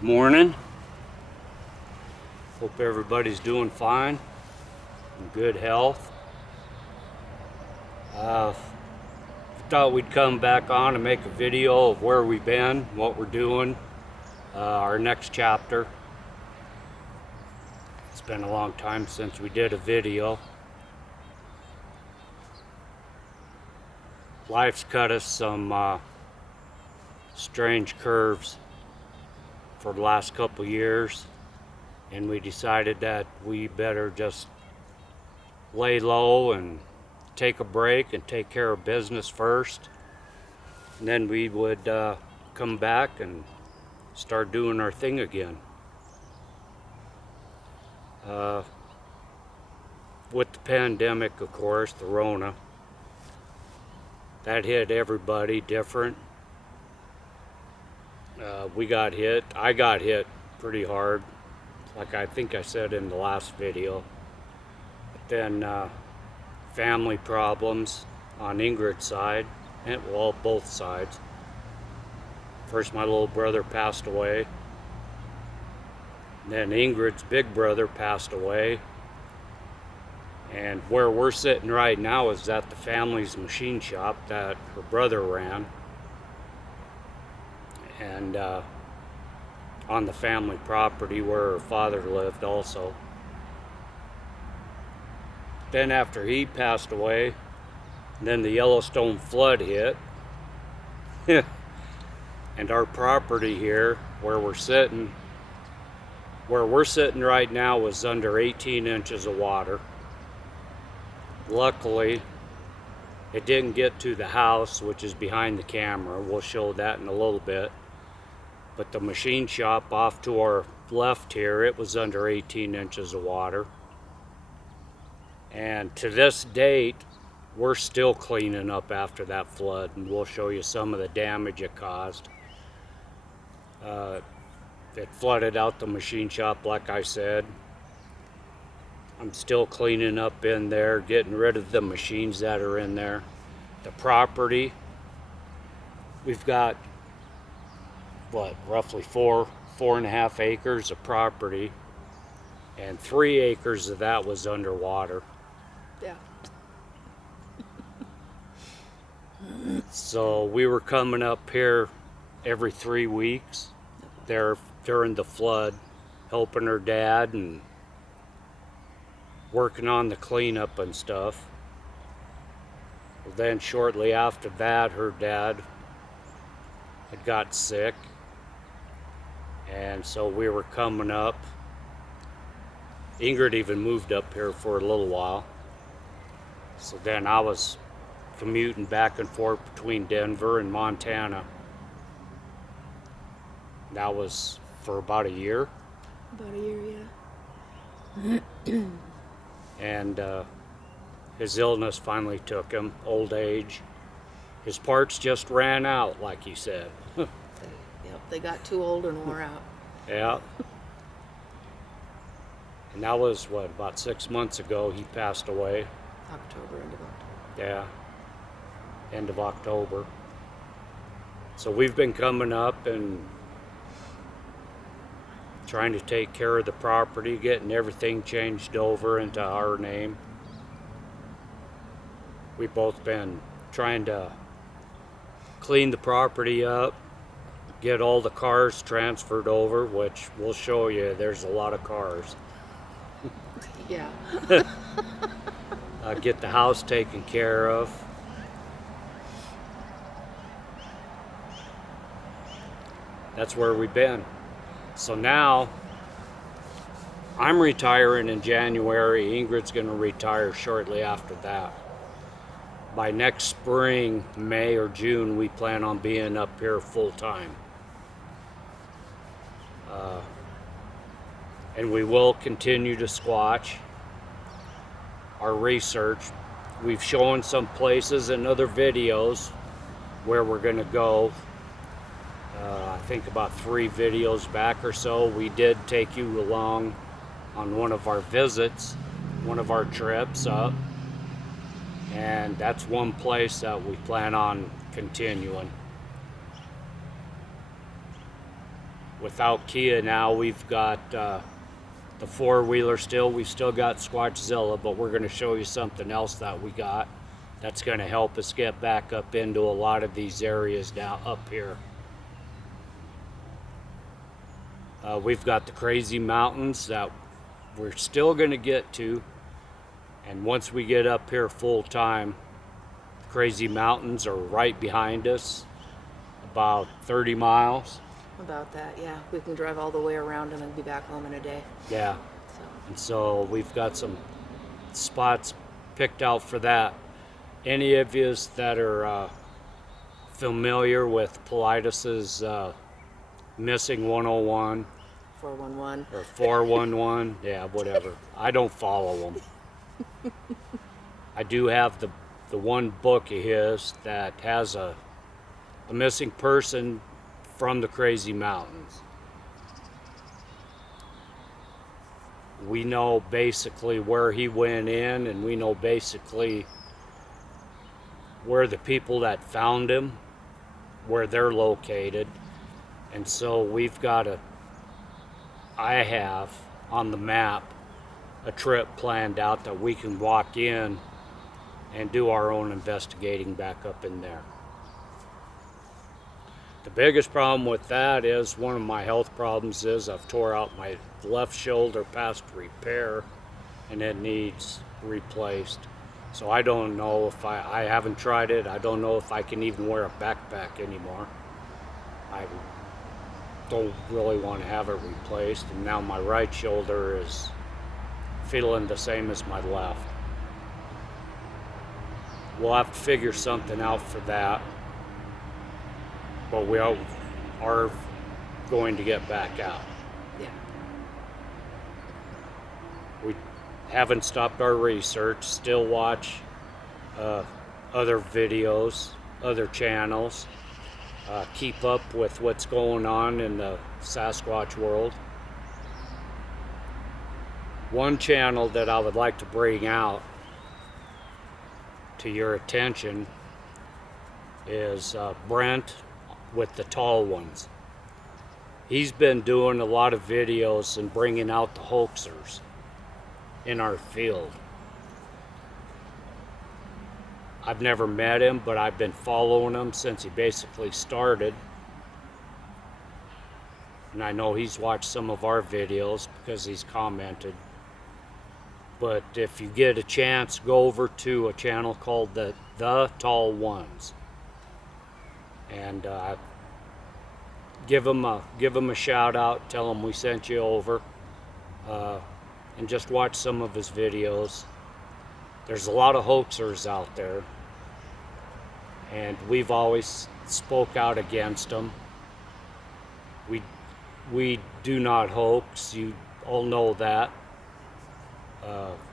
Good morning. Hope everybody's doing fine, in good health. Thought we'd come back on and make a video of where we've been, what we're doing, our next chapter. It's been a long time since we did a video. Life's cut us some strange curves for the last couple years, and we decided that we better just lay low and take a break and take care of business first, and then we would come back and start doing our thing again. With the pandemic, of course, the Rona, that hit everybody different. We got hit. I got hit pretty hard, like I think I said in the last video. But then family problems on Ingrid's side, and well, both sides. First, my little brother passed away. Then Ingrid's big brother passed away. And where we're sitting right now is at the family's machine shop that her brother ran. And on the family property where her father lived also. Then after he passed away, then the Yellowstone flood hit. And our property here, where we're sitting right now, was under 18 inches of water. Luckily, it didn't get to the house, which is behind the camera. We'll show that in a little bit. But the machine shop off to our left here, it was under 18 inches of water. And to this date, we're still cleaning up after that flood, and we'll show you some of the damage it caused. It flooded out the machine shop, like I said. I'm still cleaning up in there, getting rid of the machines that are in there. The property, we've got, what, roughly 4.5 acres of property, and 3 acres of that was underwater. Yeah. So we were coming up here every 3 weeks there during the flood, helping her dad and working on the cleanup and stuff. Well, then shortly after that, her dad had got sick, and so we were coming up. Ingrid even moved up here for a little while. So then I was commuting back and forth between Denver and Montana. That was for about a year. About a year, yeah. And his illness finally took him, old age. His parts just ran out, like he said. Yep, they got too old and wore out. Yeah. And that was, what, about 6 months ago he passed away. October, end of October. Yeah, end of October. So we've been coming up and trying to take care of the property, getting everything changed over into our name. We've both been trying to clean the property up, get all the cars transferred over, which we'll show you. There's a lot of cars. Yeah. Get the house taken care of. That's where we've been. So now I'm retiring in January. Ingrid's going to retire shortly after that. By next spring, May or June, we plan on being up here full time. And we will continue to Squatch our research. We've shown some places in other videos where we're going to go. I think about 3 videos back or so, we did take you along on one of our visits, one of our trips up. And that's one place that we plan on continuing. Without Kia now, we've got the four-wheeler still. We've still got Squatchzilla, but we're going to show you something else that we got that's going to help us get back up into a lot of these areas down up here. We've got the crazy mountains that we're still going to get to, and once we get up here full time, the crazy mountains are right behind us, about 30 miles. About that, yeah. We can drive all the way around and then be back home in a day. Yeah. So. And so we've got some spots picked out for that. Any of you that are familiar with Politis's Missing 101 411 or 411, yeah, whatever. I don't follow them. I do have the one book of his that has a missing person from the crazy mountains. We know basically where he went in, and we know basically where the people that found him, where they're located. And so I have on the map a trip planned out that we can walk in and do our own investigating back up in there. The biggest problem with that is, one of my health problems is I've tore out my left shoulder past repair and it needs replaced. So I don't know if I haven't tried it. I don't know if I can even wear a backpack anymore. I don't really want to have it replaced, and now my right shoulder is feeling the same as my left. We'll have to figure something out for that, but we are going to get back out. Yeah. We haven't stopped our research, still watch other videos, other channels, keep up with what's going on in the Sasquatch world. One channel that I would like to bring out to your attention is Brent with the Tall Ones. He's been doing a lot of videos and bringing out the hoaxers in our field. I've never met him, but I've been following him since he basically started. And I know he's watched some of our videos because he's commented. But if you get a chance, go over to a channel called the Tall Ones, and give him a shout out. Tell him we sent you over, and just watch some of his videos. There's a lot of hoaxers out there, and we've always spoke out against them. We do not hoax. You all know that.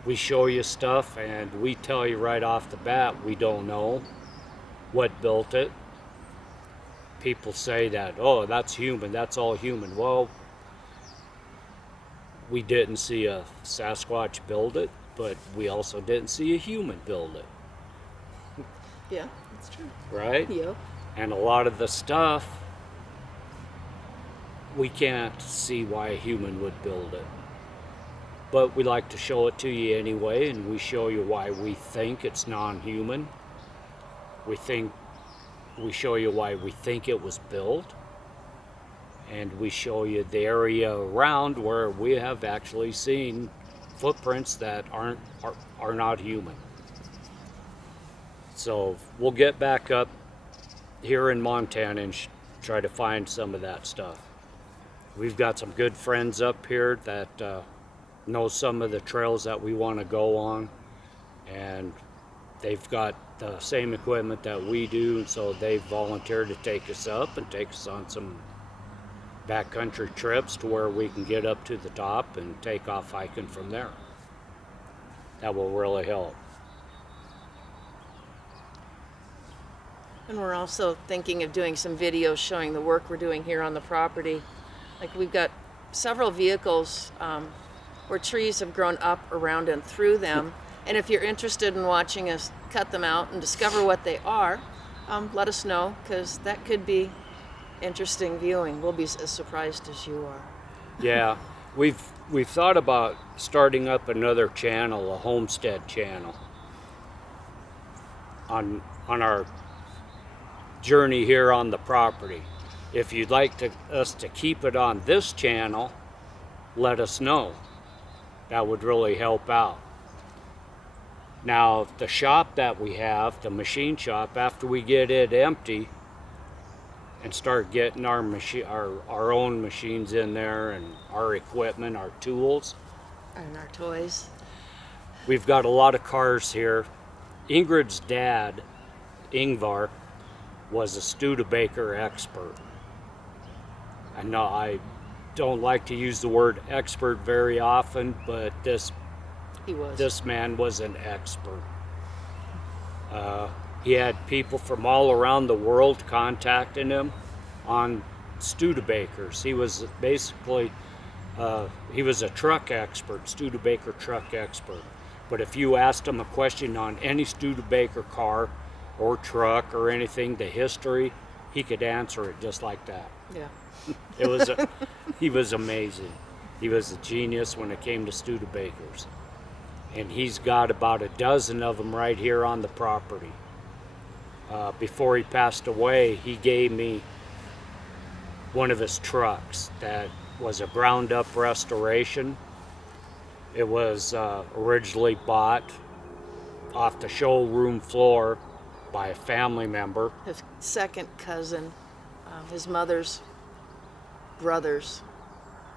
We show you stuff and we tell you right off the bat we don't know what built it. People say that, oh, that's human, that's all human. Well, we didn't see a Sasquatch build it, but we also didn't see a human build it. Yeah, that's true. Right? Yep. And a lot of the stuff, we can't see why a human would build it. But we like to show it to you anyway, and we show you why we think it's non-human. We show you why we think it was built, and we show you the area around where we have actually seen footprints that are not human. So we'll get back up here in Montana and try to find some of that stuff. We've got some good friends up here that know some of the trails that we want to go on, and they've got the same equipment that we do, and so they've volunteered to take us up and take us on some backcountry trips to where we can get up to the top and take off hiking from there. That will really help. And we're also thinking of doing some videos showing the work we're doing here on the property. Like, we've got several vehicles where trees have grown up, around, and through them. And if you're interested in watching us cut them out and discover what they are, let us know, because that could be interesting viewing. We'll be as surprised as you are. Yeah, we've thought about starting up another channel, a homestead channel, on our journey here on the property. If you'd like us to keep it on this channel, let us know. That would really help out. Now, the shop that we have, the machine shop, after we get it empty and start getting our own machines in there and our equipment, our tools, And our toys. we've got a lot of cars here. Ingrid's dad, Ingvar, was a Studebaker expert. I know I don't like to use the word expert very often, but this man was an expert. He had people from all around the world contacting him on Studebakers. He was basically, he was a truck expert, Studebaker truck expert. But if you asked him a question on any Studebaker car or truck or anything, the history, he could answer it just like that. Yeah. He was amazing. He was a genius when it came to Studebakers. And he's got about a dozen of them right here on the property. Before he passed away, he gave me one of his trucks that was a ground up restoration. It was originally bought off the showroom floor by a family member. His second cousin, his mother's brother's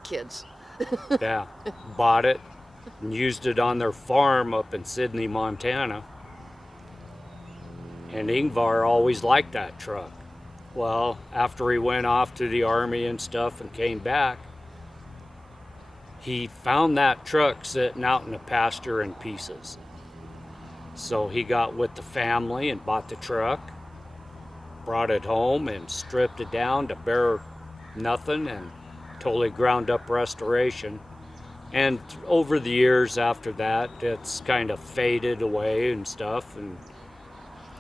kids. Yeah, bought it and used it on their farm up in Sydney, Montana. And Ingvar always liked that truck. Well, after he went off to the army and stuff and came back, he found that truck sitting out in the pasture in pieces. So he got with the family and bought the truck, brought it home and stripped it down to bare nothing and totally ground up restoration. And over the years after that, it's kind of faded away and stuff. And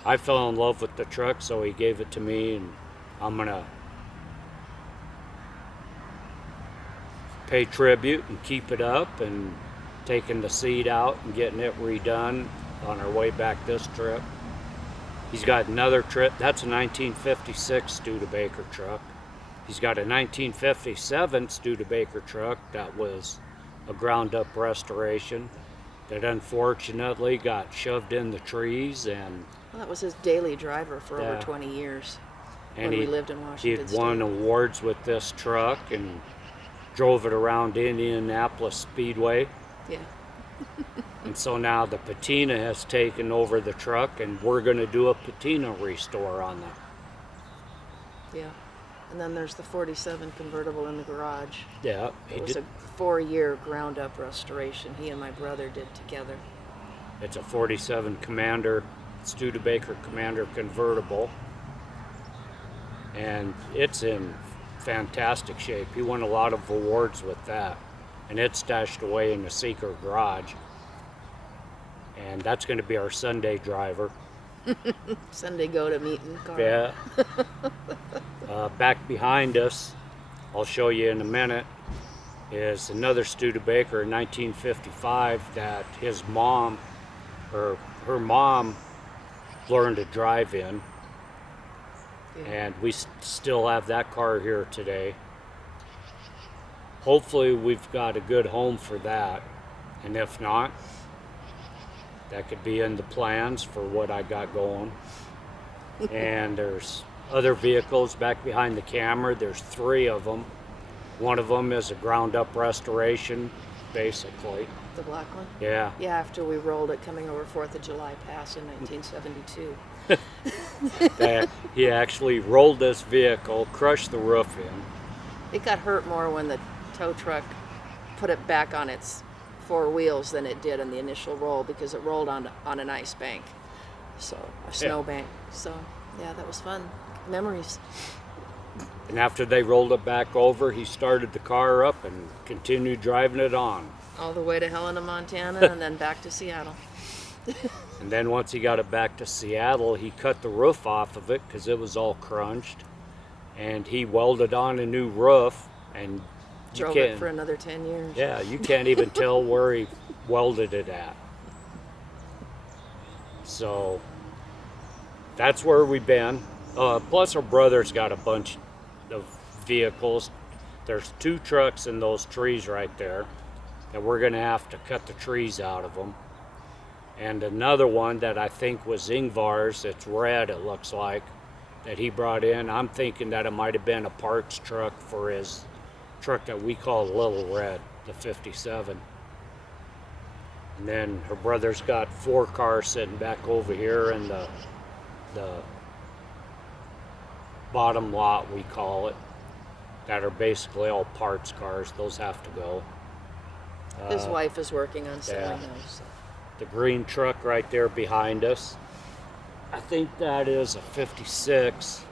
I fell in love with the truck, so he gave it to me, and I'm gonna pay tribute and keep it up, and taking the seat out and getting it redone on our way back this trip. He's got another trip. That's a 1956 Studebaker truck. He's got a 1957 Studebaker truck that was a ground up restoration that unfortunately got shoved in the trees, and Well, that was his daily driver for over Yeah. 20 years and when we lived in he Washington had won State. awards with this truck and drove it around Indianapolis Speedway. Yeah. And so now the patina has taken over the truck, and we're going to do a patina restore on that. Yeah. And then there's the 47 convertible in the garage. Yeah, It was a 4-year ground up restoration he and my brother did together. it's a 47 Commander, Studebaker Commander convertible, and it's in fantastic shape. He won a lot of awards with that, and it's stashed away in the secret garage. And that's going to be our Sunday driver. Sunday go to meeting car. Yeah. Back behind us, I'll show you in a minute, is another Studebaker in 1955 that his mom, or her mom, learned to drive in. Yeah. And we still have that car here today. Hopefully we've got a good home for that. And if not, that could be in the plans for what I got going. And there's other vehicles back behind the camera. There's 3 of them. One of them is a ground up restoration, basically. The black one? Yeah. Yeah, after we rolled it coming over 4th of July Pass in 1972. He actually rolled this vehicle, crushed the roof in. It got hurt more when the tow truck put it back on its 4 wheels than it did in the initial roll, because it rolled on an ice bank, so a snow bank. So yeah, that was fun. Memories. And after they rolled it back over, he started the car up and continued driving it on. All the way to Helena, Montana, and then back to Seattle. And then once he got it back to Seattle, he cut the roof off of it because it was all crunched. and he welded on a new roof, and you Drove can't, it for another 10 years. yeah, you can't even tell where he welded it at. So that's where we've been. Plus our brother's got a bunch of vehicles. There's 2 trucks in those trees right there, and we're gonna have to cut the trees out of them. And another one that I think was Ingvar's, it's red, it looks like, that he brought in. I'm thinking that it might have been a parts truck for his truck that we call Little Red, the 57. And then her brother's got 4 cars sitting back over here in the bottom lot, we call it, that are basically all parts cars. Those have to go. His wife is working on selling yeah. those. So. The green truck right there behind us, I think that is a 56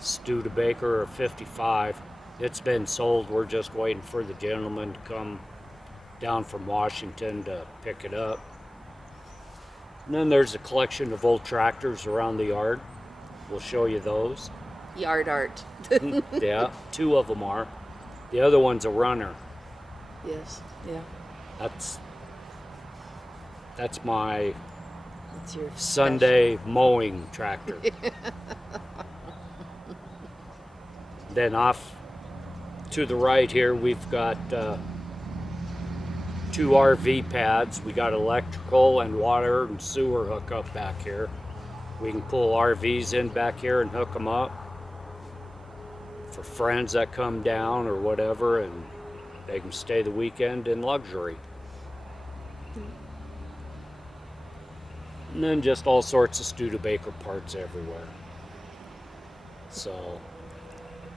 Studebaker or 55. It's been sold. We're just waiting for the gentleman to come down from Washington to pick it up. And then there's a collection of old tractors around the yard. We'll show you those. Yard art. Yeah, 2 of them are. The other one's a runner. Yes, yeah. That's my That's your Sunday mowing tractor. Then off to the right here, we've got 2 RV pads. We got electrical and water and sewer hookup back here. We can pull RVs in back here and hook them up for friends that come down or whatever, and they can stay the weekend in luxury. And then just all sorts of Studebaker parts everywhere. So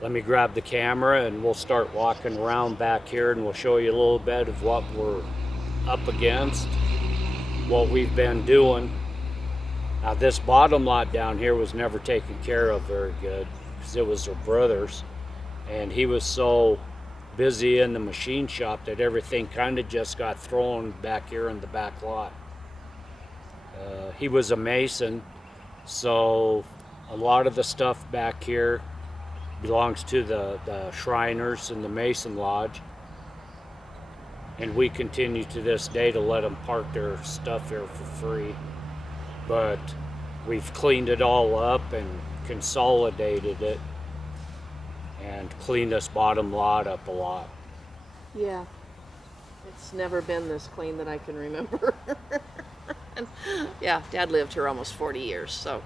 let me grab the camera and we'll start walking around back here, and we'll show you a little bit of what we're up against, what we've been doing. Now this bottom lot down here was never taken care of very good, because it was her brother's, and he was so busy in the machine shop that everything kind of just got thrown back here in the back lot. He was a mason, so a lot of the stuff back here belongs to the Shriners and the Mason Lodge, and we continue to this day to let them park their stuff here for free. But we've cleaned it all up and consolidated it and cleaned this bottom lot up a lot. Yeah. It's never been this clean that I can remember. And, yeah, Dad lived here almost 40 years, so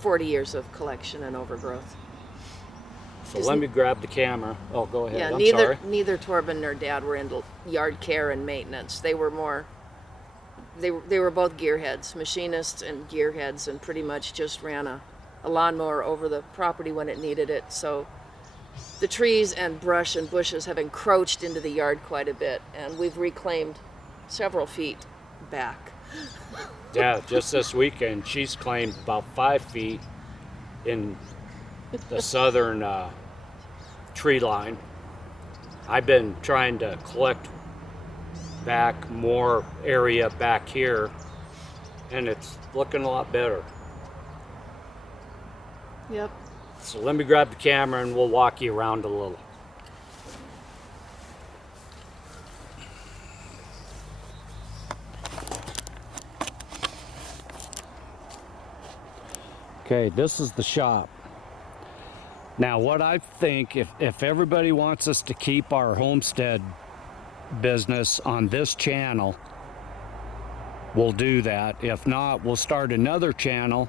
40 years of collection and overgrowth. So let me grab the camera. Oh, go ahead. Yeah, I'm sorry. neither Torben nor Dad were into yard care and maintenance. They were more, they were both gearheads, machinists and gearheads, and pretty much just ran a lawnmower over the property when it needed it. So the trees and brush and bushes have encroached into the yard quite a bit, and we've reclaimed several feet back. Yeah, just this weekend, she's claimed about 5 feet in the southern tree line. I've been trying to collect back more area back here, and it's looking a lot better. Yep. So let me grab the camera and we'll walk you around a little. Okay, this is the shop. Now what I think, if everybody wants us to keep our homestead business on this channel, we'll do that. If not, we'll start another channel,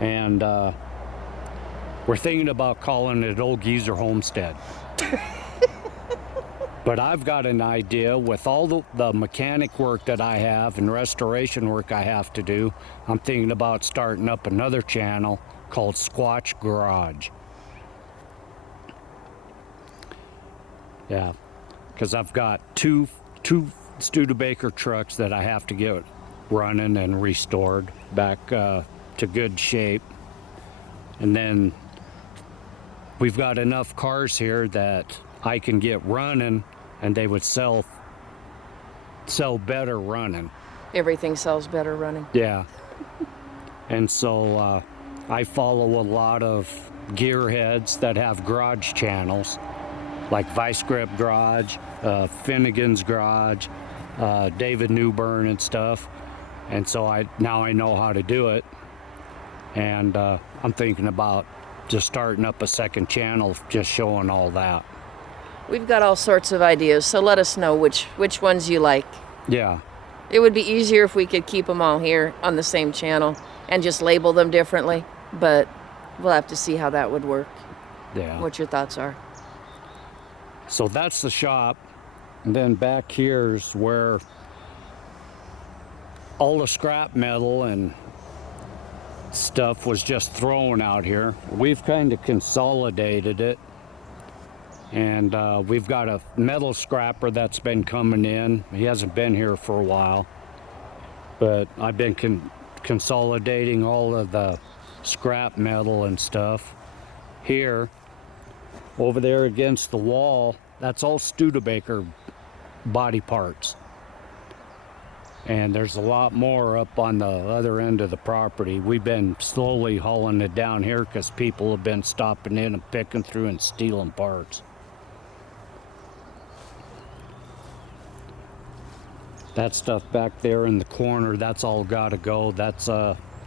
and we're thinking about calling it Old Geezer Homestead. But I've got an idea with all the mechanic work that I have and restoration work I have to do. I'm thinking about starting up another channel called Squatch Garage. Yeah, because I've got two Studebaker trucks that I have to get running and restored back to good shape. And then we've got enough cars here that I can get running, and they would sell better running. Everything sells better running. Yeah. And so I follow a lot of gearheads that have garage channels, like Vice Grip Garage, Finnegan's Garage, David Newburn and stuff. And so now I know how to do it. And I'm thinking about just starting up a second channel, just showing all that. We've got all sorts of ideas, so let us know which ones you like. Yeah. It would be easier if we could keep them all here on the same channel and just label them differently, but we'll have to see how that would work. Yeah. What your thoughts are. So that's the shop. And then back here's where all the scrap metal and stuff was just thrown out here. We've kind of consolidated it. And we've got a metal scrapper that's been coming in. He hasn't been here for a while. But I've been consolidating all of the scrap metal and stuff. Here, over there against the wall, that's all Studebaker body parts. And there's a lot more up on the other end of the property. We've been slowly hauling it down here because people have been stopping in and picking through and stealing parts. That stuff back there in the corner, that's all got to go. That's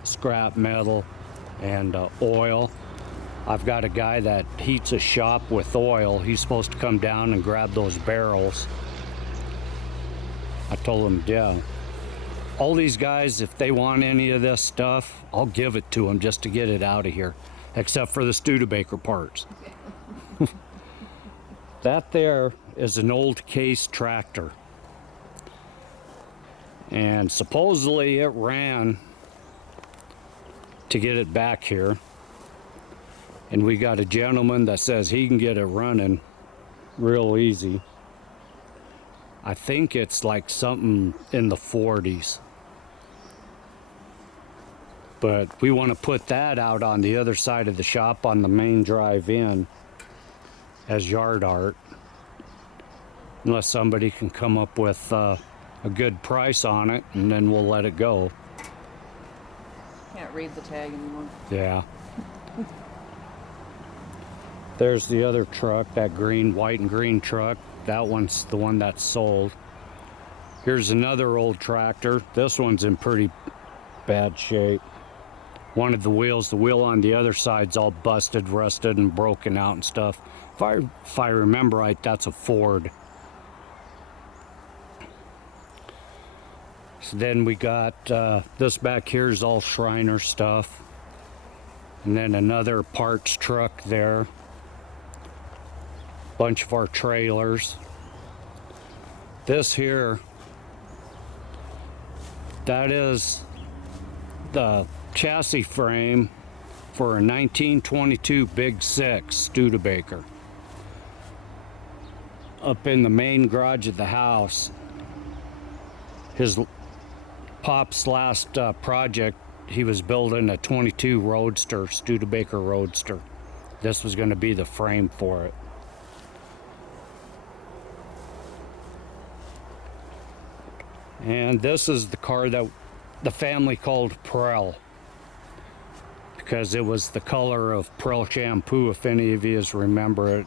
scrap metal and oil. I've got a guy that heats a shop with oil. He's supposed to come down and grab those barrels. I told him, yeah. All these guys, if they want any of this stuff, I'll give it to them just to get it out of here, except for the Studebaker parts. That there is an old Case tractor. And supposedly it ran to get it back here. And we got a gentleman that says he can get it running real easy. I think it's like something in the 40s. But we want to put that out on the other side of the shop on the main drive in as yard art. Unless somebody can come up with a good price on it, and then we'll let it go. Can't read the tag anymore. Yeah. There's the other truck, that green, white and green truck. That one's the one that's sold. Here's another old tractor. This one's in pretty bad shape. One of the wheel on the other side's all busted, rusted, and broken out and stuff. If I remember right, that's a Ford. So then we got this back here is all Shriner stuff. And then another parts truck there. Bunch of our trailers. This here, that is the chassis frame for a 1922 Big Six Studebaker. Up in the main garage of the house, his pop's last project, he was building a 22 Roadster, Studebaker Roadster. This was going to be the frame for it. And this is the car that the family called Prel, because it was the color of Prel shampoo, if any of you remember it.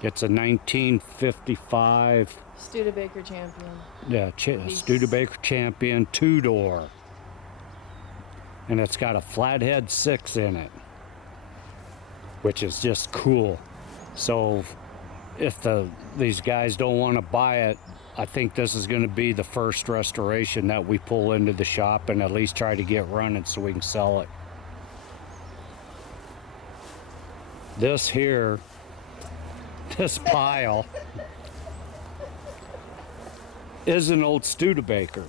It's a 1955 Studebaker Champion. Yeah, Studebaker Champion 2-door. And it's got a flathead 6 in it, which is just cool. So if these guys don't want to buy it, I think this is going to be the first restoration that we pull into the shop and at least try to get running so we can sell it. This here, this pile, is an old Studebaker.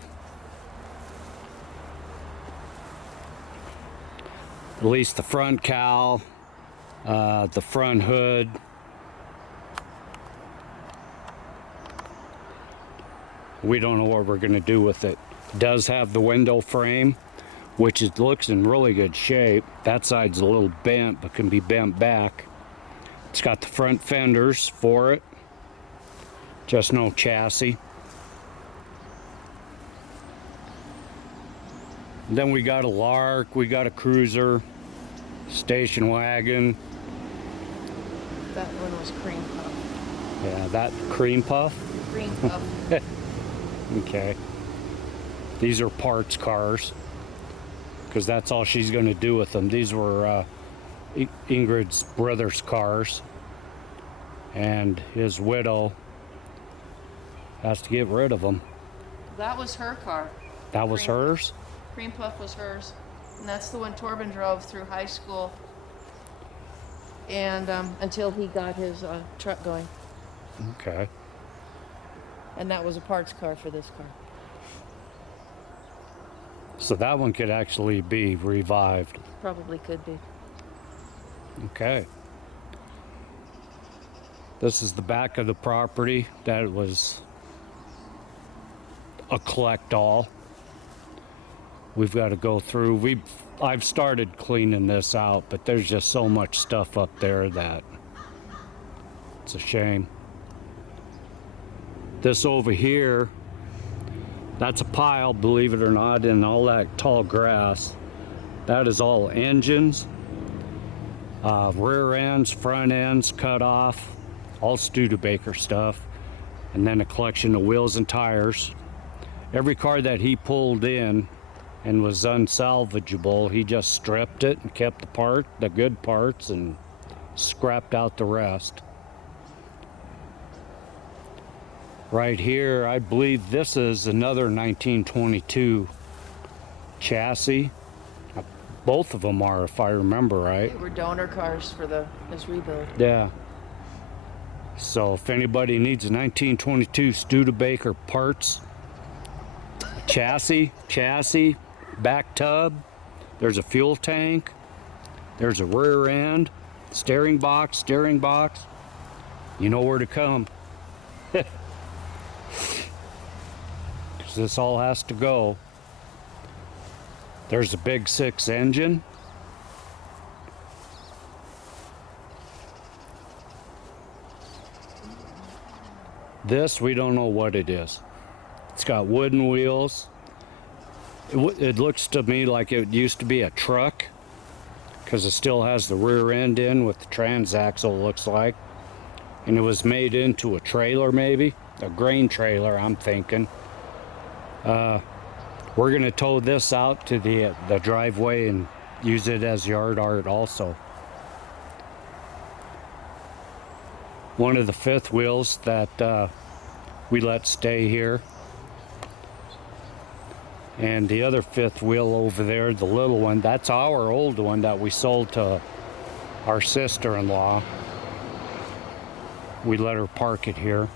At least the front cowl, the front hood. We don't know what we're going to do with it. It does have the window frame, which it looks in really good shape. That side's a little bent, but can be bent back. It's got the front fenders for it, just no chassis. Then we got a Lark, we got a Cruiser, station wagon. That one was cream puff. Yeah, that cream puff. Cream puff. Okay. These are parts cars, because that's all she's going to do with them. These were Ingrid's brother's cars, and his widow has to get rid of them. That was her car. That was hers? Cream puff was hers. And that's the one Torben drove through high school and until he got his truck going. Okay. And that was a parts car for this car. So that one could actually be revived. Probably could be. Okay. This is the back of the property. That was a collect all. We've got to go through. I've started cleaning this out, but there's just so much stuff up there that it's a shame. This over here, that's a pile, believe it or not, in all that tall grass. That is all engines, rear ends, front ends cut off, all Studebaker stuff, and then a collection of wheels and tires. Every car that he pulled in and was unsalvageable, he just stripped it and kept the good parts, and scrapped out the rest. Right here, I believe this is another 1922 chassis. Both of them are, if I remember right. They were donor cars for his rebuild. Yeah. So if anybody needs a 1922 Studebaker parts, chassis, back tub, there's a fuel tank, there's a rear end, steering box, you know where to come. Because this all has to go. There's a big 6 engine. This, we don't know what it is. It's got wooden wheels. It looks to me like it used to be a truck, because it still has the rear end in with the transaxle, looks like. And it was made into a trailer, maybe a grain trailer, I'm thinking. We're gonna tow this out to the driveway and use it as yard art also. One of the fifth wheels that we let stay here. And the other fifth wheel over there, the little one, that's our old one that we sold to our sister-in-law. We let her park it here.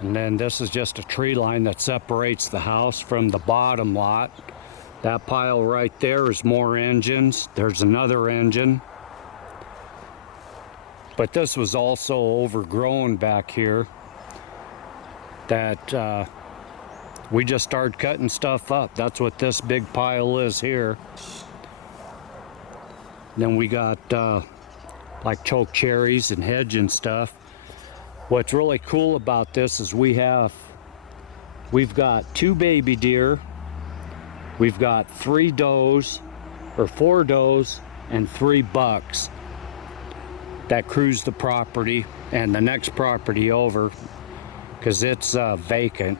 And then this is just a tree line that separates the house from the bottom lot. That pile right there is more engines. There's another engine. But this was also overgrown back here, that we just started cutting stuff up. That's what this big pile is here. Then we got like choke cherries and hedge and stuff. What's really cool about this is we've got 2 baby deer, we've got 4 does and 3 bucks that cruise the property and the next property over, because it's vacant.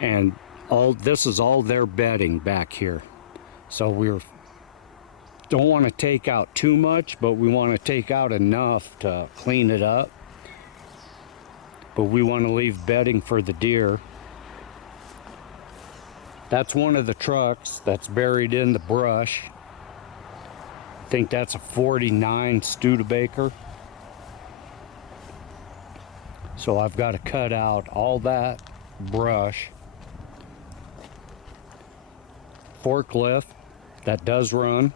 And this is all their bedding back here. So don't want to take out too much, but we want to take out enough to clean it up. But we want to leave bedding for the deer. That's one of the trucks that's buried in the brush. I think that's a 49 Studebaker. So I've got to cut out all that brush. Forklift that does run.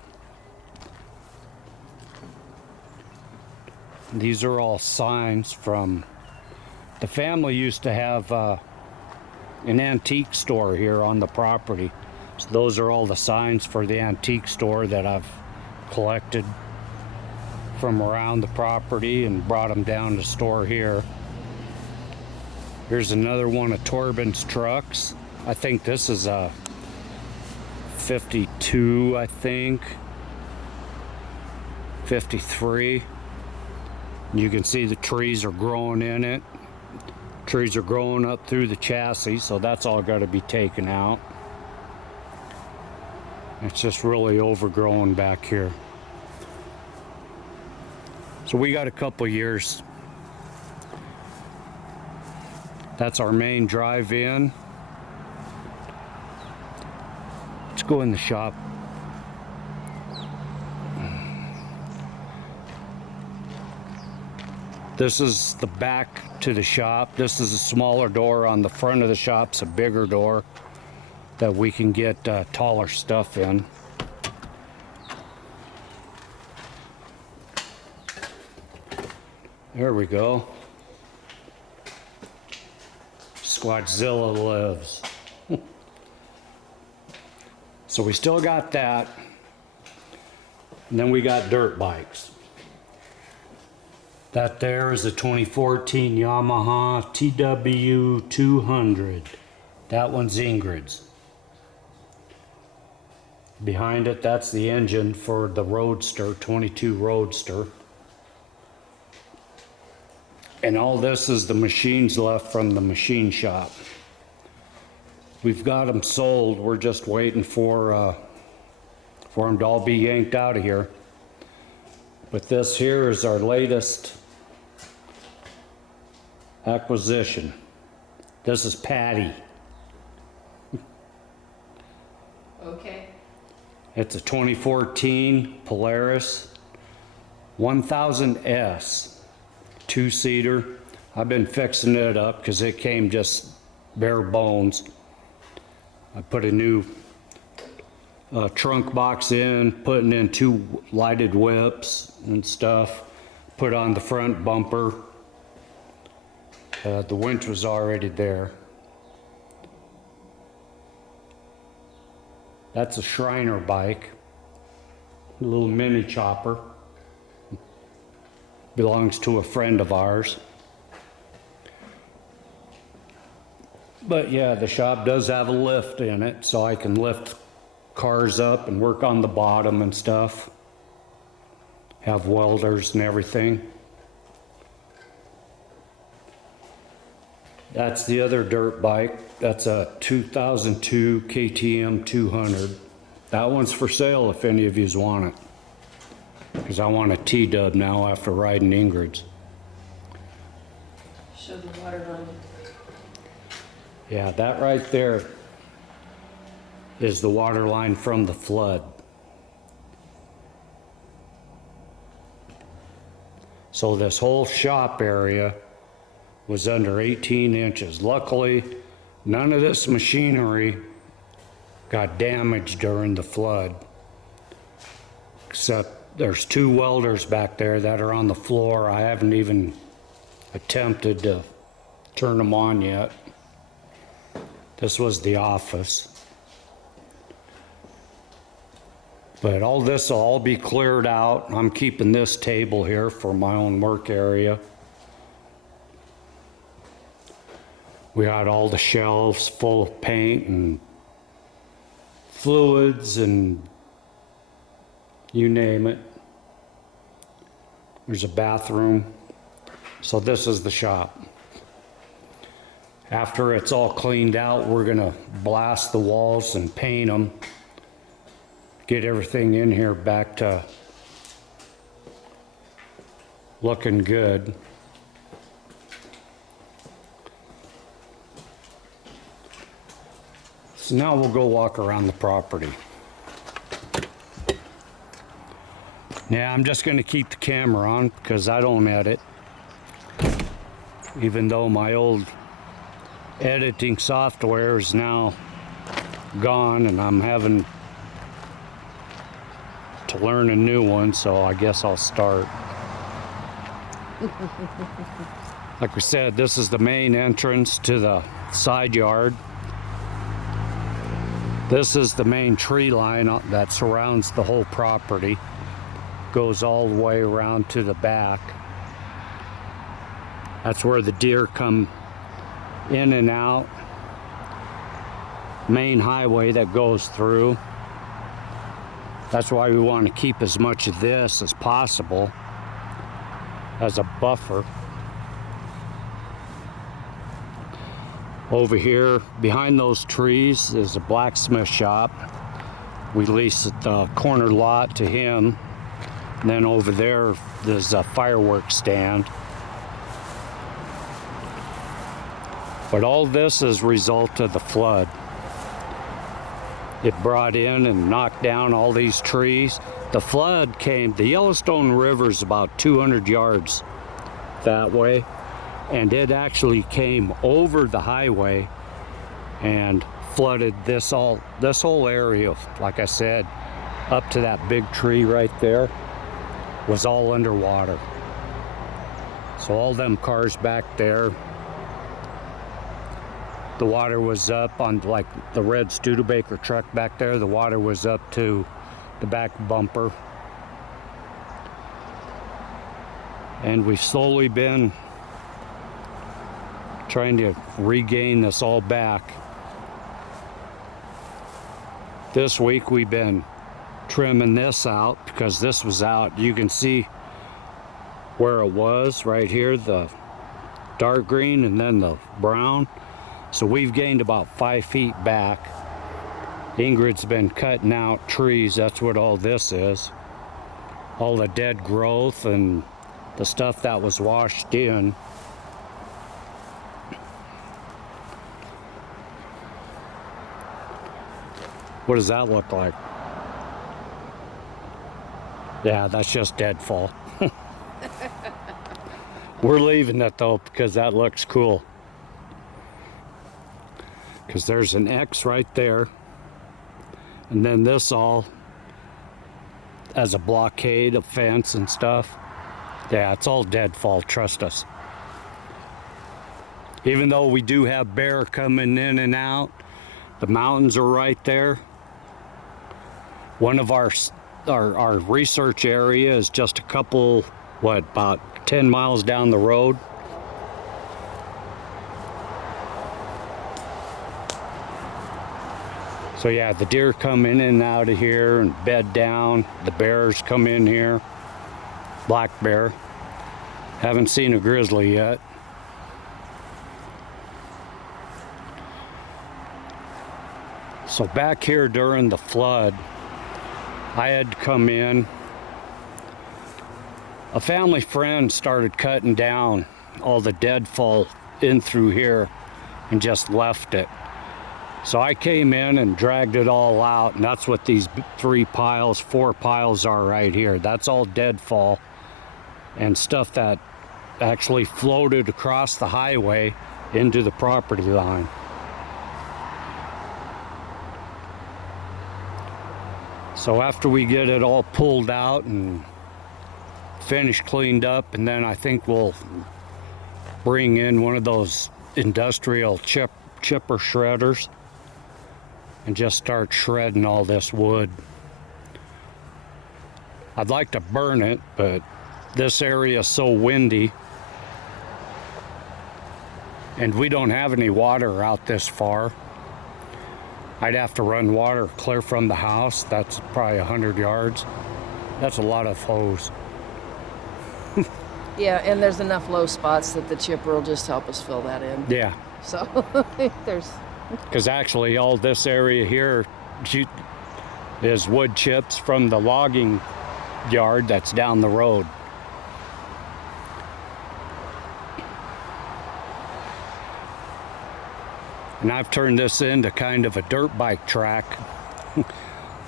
These are all signs from the family. Used to have an antique store here on the property. So those are all the signs for the antique store that I've collected from around the property and brought them down to store here. Here's another one of Torben's trucks. I think this is a 52, I think. 53. You can see the trees are growing in it. Trees are growing up through the chassis, so that's all got to be taken out. It's just really overgrown back here. So we got a couple years. That's our main drive-in. Let's go in the shop. This is the back to the shop. This is a smaller door on the front of the shop. It's a bigger door that we can get taller stuff in. There we go. Squatchzilla lives. So we still got that. And then we got dirt bikes. That there is a 2014 Yamaha TW200. That one's Ingrid's. Behind it, that's the engine for the Roadster, 22 Roadster. And all this is the machines left from the machine shop. We've got them sold. We're just waiting for them to all be yanked out of here. But this here is our latest acquisition. This is Patty. Okay. It's a 2014 Polaris 1000S, two-seater. I've been fixing it up because it came just bare bones. I put a new trunk box in, putting in 2 lighted whips and stuff, put on the front bumper. The winch was already there. That's a Shriner bike, a little mini chopper. Belongs to a friend of ours. But yeah, the shop does have a lift in it, so I can lift cars up and work on the bottom and stuff. Have welders and everything. That's the other dirt bike. That's a 2002 KTM 200. That one's for sale if any of yous want it. Because I want a T-dub now after riding Ingrid's. Show the water line. Yeah, that right there is the water line from the flood. So this whole shop area was under 18 inches. Luckily, none of this machinery got damaged during the flood, except there's 2 welders back there that are on the floor. I haven't even attempted to turn them on yet. This was the office. But all this will all be cleared out. I'm keeping this table here for my own work area. We had all the shelves full of paint and fluids and you name it. There's a bathroom. So this is the shop. After it's all cleaned out, we're gonna blast the walls and paint them. Get everything in here back to looking good. So now we'll go walk around the property. Yeah, I'm just going to keep the camera on because I don't edit. Even though my old editing software is now gone and I'm having to learn a new one, so I guess I'll start. Like we said, this is the main entrance to the side yard. This is the main tree line that surrounds the whole property. Goes all the way around to the back. That's where the deer come in and out. Main highway that goes through. That's why we want to keep as much of this as possible as a buffer. Over here behind those trees is a blacksmith shop. We lease the corner lot to him. And then over there's a fireworks stand. But all this is a result of the flood. It brought in and knocked down all these trees. The flood came, the Yellowstone River is about 200 yards that way, and it actually came over the highway and flooded this whole area. Like I said, up to that big tree right there was all underwater. So all them cars back there, the water was up on, like the red Studebaker truck back there, the water was up to the back bumper. And we've slowly been trying to regain this all back. This week we've been trimming this out because this was out. You can see where it was right here, the dark green and then the brown. So we've gained about 5 feet back. Ingrid's been cutting out trees. That's what all this is. All the dead growth and the stuff that was washed in. What does that look like? Yeah, that's just deadfall. We're leaving it though because that looks cool. Because there's an X right there, and then this all as a blockade, a fence and stuff. Yeah, it's all deadfall, trust us. Even though we do have bear coming in and out, the mountains are right there. One of our research area is just a couple, about 10 miles down the road. So yeah, the deer come in and out of here and bed down. The bears come in here. Black bear. Haven't seen a grizzly yet. So back here during the flood, I had to come in. A family friend started cutting down all the deadfall in through here and just left it. So I came in and dragged it all out, and that's what these 4 piles are right here. That's all deadfall and stuff that actually floated across the highway into the property line. So after we get it all pulled out and finished, cleaned up, and then I think we'll bring in one of those industrial chipper shredders and just start shredding all this wood. I'd like to burn it, but this area is so windy and we don't have any water out this far. I'd have to run water clear from the house. That's probably 100 yards. That's a lot of hose. Yeah, and there's enough low spots that the chipper will just help us fill that in. Yeah. So there's... Because actually all this area here is wood chips from the logging yard that's down the road. And I've turned this into kind of a dirt bike track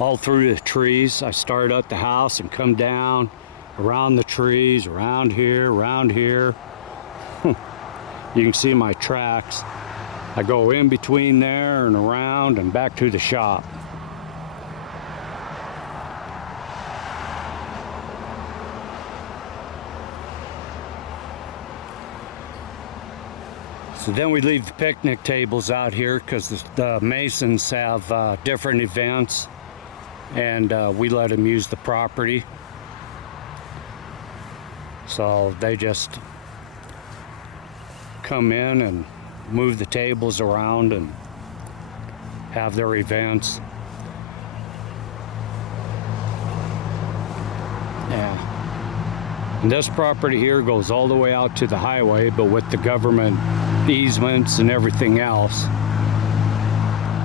all through the trees. I start at the house and come down around the trees, around here, around here. You can see my tracks. I go in between there and around and back to the shop. So then we leave the picnic tables out here because the Masons have different events, and we let them use the property. So they just come in and move the tables around and have their events. Yeah. And this property here goes all the way out to the highway, but with the government easements and everything else.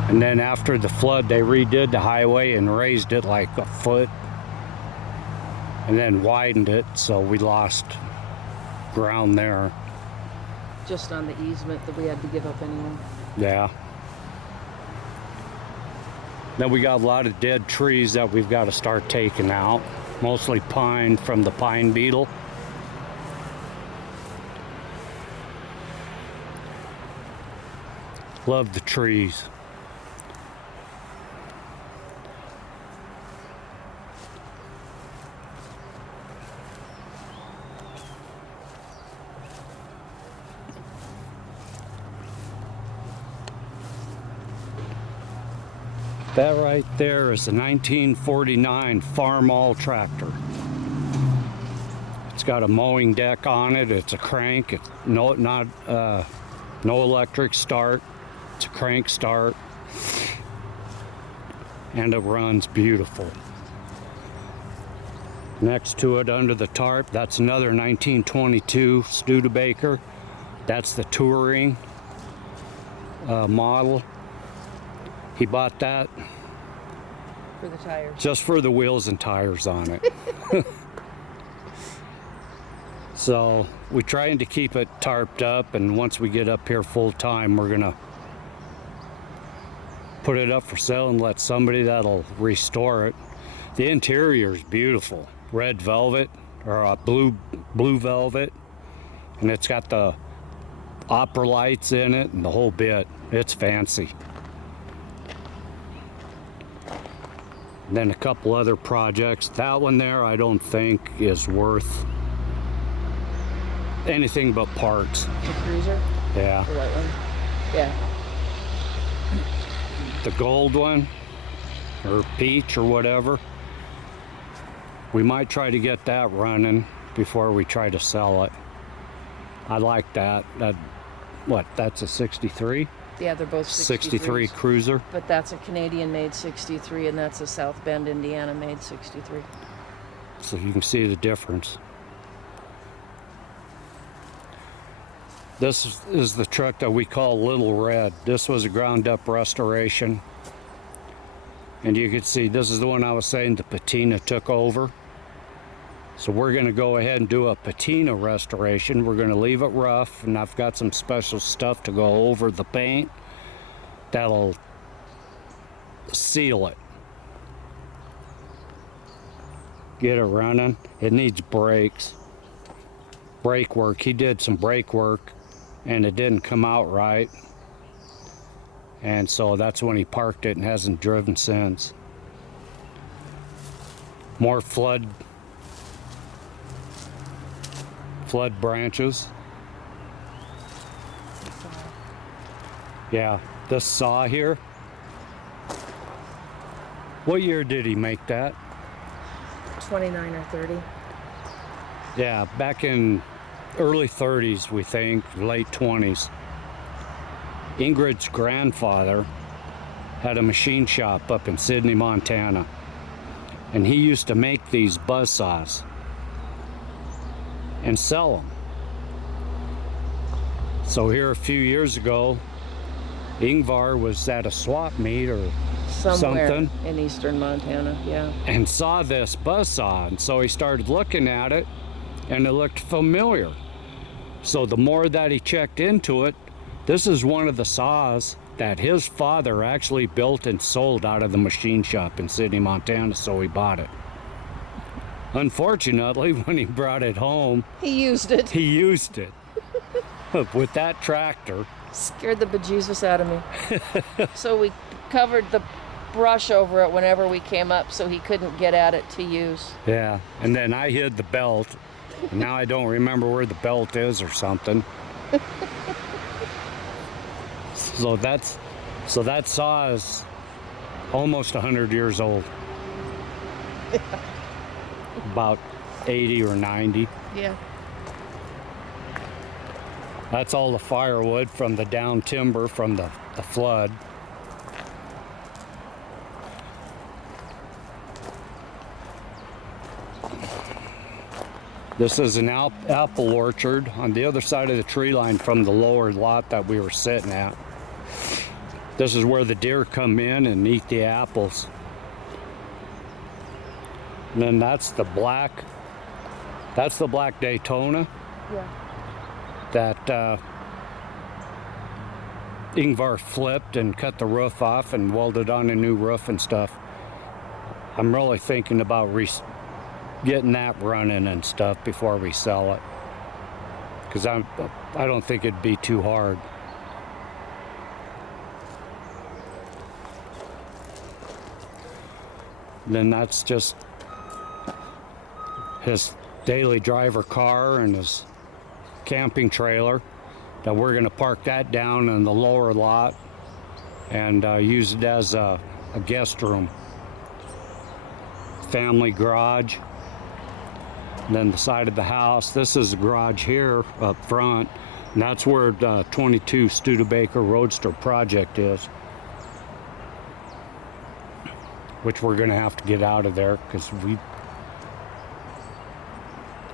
And then after the flood, they redid the highway and raised it like a foot. And then widened it, so we lost ground there. Just on the easement that we had to give up anyway. Yeah. Then we got a lot of dead trees that we've got to start taking out. Mostly pine from the pine beetle. Love the trees. That right there is a 1949 Farmall tractor. It's got a mowing deck on it. It's a crank. It's no electric start. It's a crank start, and it runs beautiful. Next to it, under the tarp, that's another 1922 Studebaker. That's the touring model. He bought that For the tires. just for the wheels and tires on it. So we're trying to keep it tarped up, and once we get up here full time, we're gonna put it up for sale and let somebody that'll restore it. The interior is beautiful, red velvet or blue velvet, and it's got the opera lights in it and the whole bit. It's fancy. And then a couple other projects. That one there I don't think is worth anything but parts. The cruiser? Yeah. The white one? Yeah. The gold one, or peach or whatever, we might try to get that running before we try to sell it. I like that. That's a 63? Yeah, they're both 63 63s. Cruiser. But that's a Canadian-made 63, and that's a South Bend, Indiana-made 63. So you can see the difference. This is the truck that we call Little Red. This was a ground up restoration. And you can see this is the one I was saying the patina took over. So we're gonna go ahead and do a patina restoration. We're gonna leave it rough, and I've got some special stuff to go over the paint that'll seal it. Get it running. It needs brakes. Brake work. He did some brake work and it didn't come out right. And so that's when he parked it and hasn't driven since. More flood branches. Yeah, this saw here. What year did he make that? 29 or 30. Yeah, back in early 30s, we think, late 20s. Ingrid's grandfather had a machine shop up in Sidney, Montana, and he used to make these buzz saws and sell them. So here a few years ago, Ingvar was at a swap meet or Somewhere something in eastern Montana, yeah. and saw this buzz saw, and so he started looking at it and it looked familiar. So the more that he checked into it, this is one of the saws that his father actually built and sold out of the machine shop in Sidney, Montana, so he bought it. Unfortunately, when he brought it home, He used it. he used it with that tractor. Scared the bejesus out of me. So we covered the brush over it whenever we came up so he couldn't get at it to use. Yeah, and then I hid the belt. And now I don't remember where the belt is or something. So that saw is almost 100 years old. About 80 or 90. Yeah. That's all the firewood from the down timber from the flood. This is an apple orchard on the other side of the tree line from the lower lot that we were sitting at. This is where the deer come in and eat the apples. And then that's the black Daytona Yeah. that Ingvar flipped and cut the roof off and welded on a new roof and stuff. I'm really thinking about getting that running and stuff before we sell it, because I don't think it'd be too hard. And then that's just his daily driver car and his camping trailer that we're going to park that down in the lower lot and use it as a guest room. Family garage. And then the side of the house, this is the garage here up front, and that's where the 22 Studebaker Roadster project is, which we're going to have to get out of there because we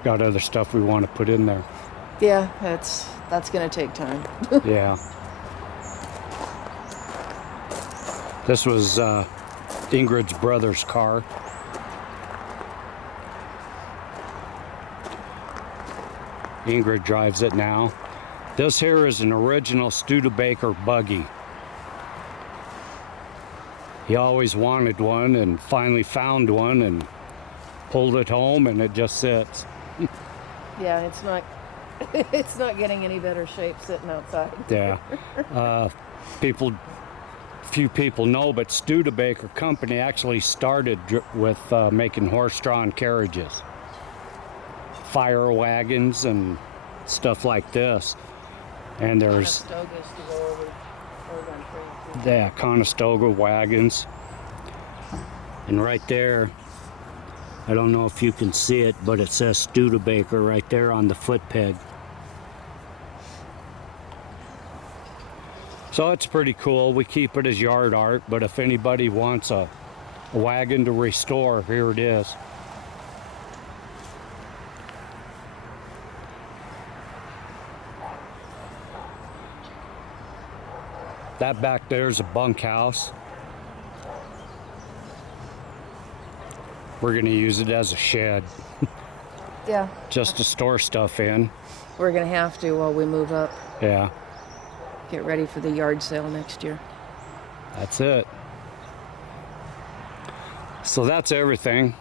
got other stuff we want to put in there. Yeah, that's gonna take time. Yeah. This was Ingrid's brother's car. Ingrid drives it now. This here is an original Studebaker buggy. He always wanted one and finally found one and pulled it home, and it just sits. Yeah, it's not getting any better shape sitting outside. Yeah. Few people know, but Studebaker Company actually started with making horse-drawn carriages, fire wagons, and stuff like this. And there's Conestoga wagons. And right there, I don't know if you can see it, but it says Studebaker right there on the foot peg. So it's pretty cool. We keep it as yard art, but if anybody wants a wagon to restore, here it is. That back there's a bunkhouse. We're gonna use it as a shed. Yeah. Just to store stuff in. We're gonna have to while we move up. Yeah. Get ready for the yard sale next year. That's it. So that's everything.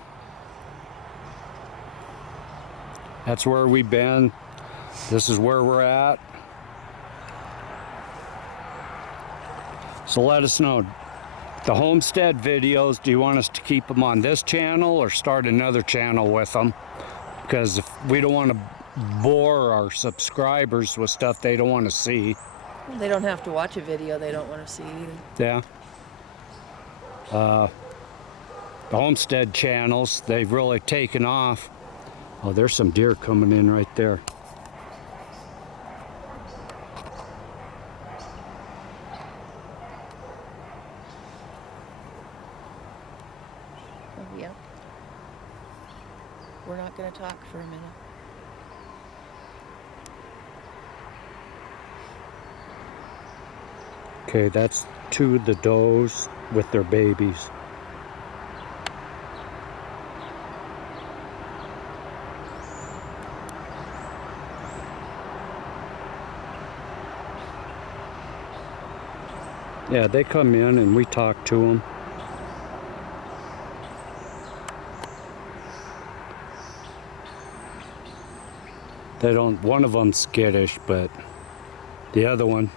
That's where we've been. This is where we're at. So let us know. The homestead videos, do you want us to keep them on this channel or start another channel with them? Because we don't want to bore our subscribers with stuff they don't want to see. They don't have to watch a video they don't want to see either. Yeah. The homestead channels, they've really taken off. Oh, there's some deer coming in right there. Oh, yeah. We're not going to talk for a minute. Okay, that's two of the does with their babies. Yeah, they come in and we talk to them. They don't, one of them's skittish, but the other one,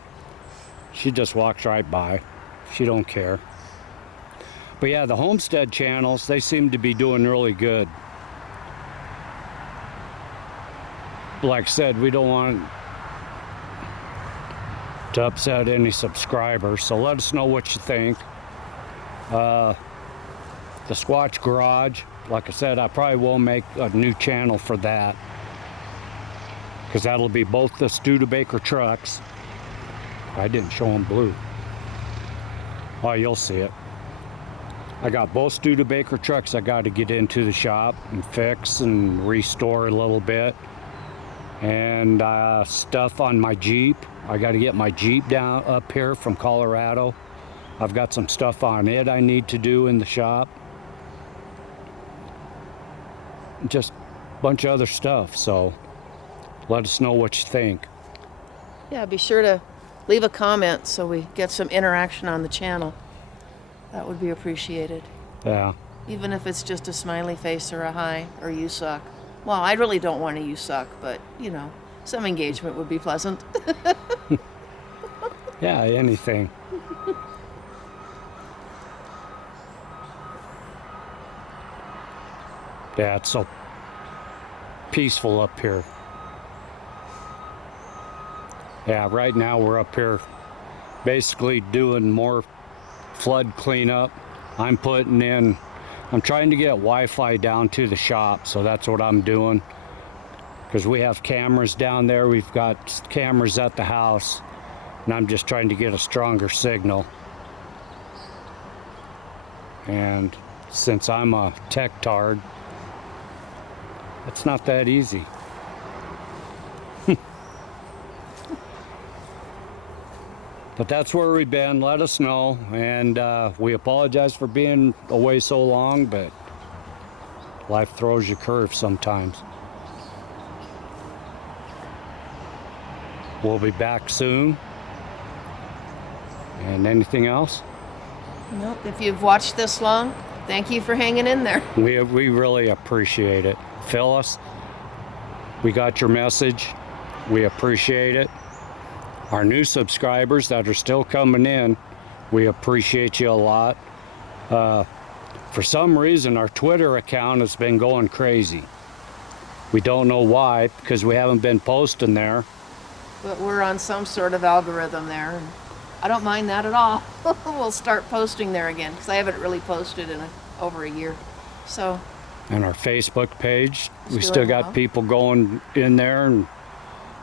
she just walks right by. She don't care. But yeah, the homestead channels, they seem to be doing really good. Like I said, we don't want to upset any subscribers, so let us know what you think. The Squatch Garage, like I said, I probably will make a new channel for that, because that'll be both the Studebaker trucks. I didn't show them blue. Oh, you'll see it. I got both Studebaker trucks I got to get into the shop and fix and restore a little bit. And stuff on my Jeep. I got to get my Jeep down up here from Colorado. I've got some stuff on it I need to do in the shop. Just a bunch of other stuff, so let us know what you think. Yeah, be sure to leave a comment so we get some interaction on the channel. That would be appreciated. Yeah. Even if it's just a smiley face or a hi or you suck. Well, I really don't want a you suck, but you know, some engagement would be pleasant. Yeah, anything. Yeah, it's so peaceful up here. Yeah, right now we're up here basically doing more flood cleanup. I'm trying to get Wi-Fi down to the shop, so that's what I'm doing. Because we have cameras down there, we've got cameras at the house, and I'm just trying to get a stronger signal. And since I'm a tech tard, it's not that easy. But that's where we've been. Let us know. And we apologize for being away so long, but life throws you curves sometimes. We'll be back soon. And anything else? Nope. If you've watched this long, thank you for hanging in there. We really appreciate it. Phyllis, we got your message. We appreciate it. Our new subscribers that are still coming in, we appreciate you a lot. For some reason, our Twitter account has been going crazy. We don't know why, because we haven't been posting there. But we're on some sort of algorithm there, and I don't mind that at all. We'll start posting there again, because I haven't really posted in over a year. So. And our Facebook page, we doing still got well. people going in there, and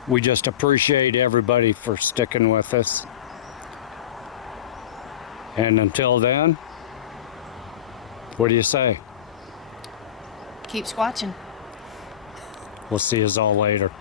we just appreciate everybody for sticking with us. And until then, what do you say? Keep squatching. We'll see you all later.